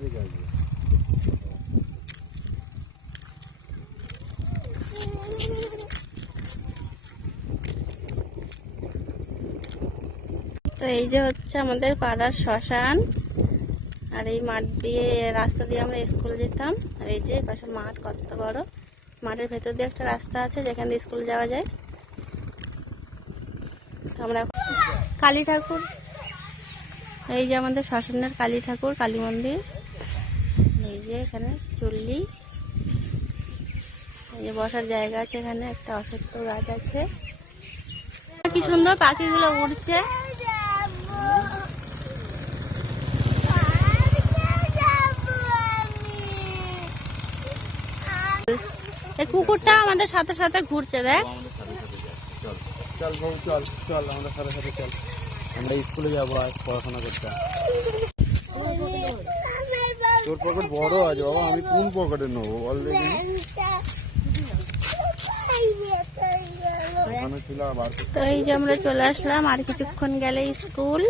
তো এই যে হচ্ছে আমাদের পাড়ার শ্মশান, আর এই মাঠ দিয়ে, রাস্তা দিয়ে আমরা স্কুল যেতাম। আর এই যে পাশে মাঠ কত বড়। মাঠের ভেতর দিয়ে একটা রাস্তা আছে, যেখানে স্কুল যাওয়া যায়। আমরা কালী ঠাকুর এই যে আমাদের শ্মশানের কালী ঠাকুর কালী মন্দির। এই যে এখানে চল্লি। এই যে বসার জায়গা আছে এখানে, একটা অসত্য গাছ আছে। কি সুন্দর পাখিগুলো এই কুকুরটা আমাদের সাথে সাথে ঘুরছে, দেখ। চল চল চল আমাদের সাথে সাথে চল। আমরা স্কুলে যাব আজ পড়াশোনা করতে। তোর পকেট বড় আছে, বাবা, আমি কোন পকেটে নেব বল দেখি। তো এই যে আমরা চলে আসলাম আর কিছুক্ষণ গেলে স্কুল।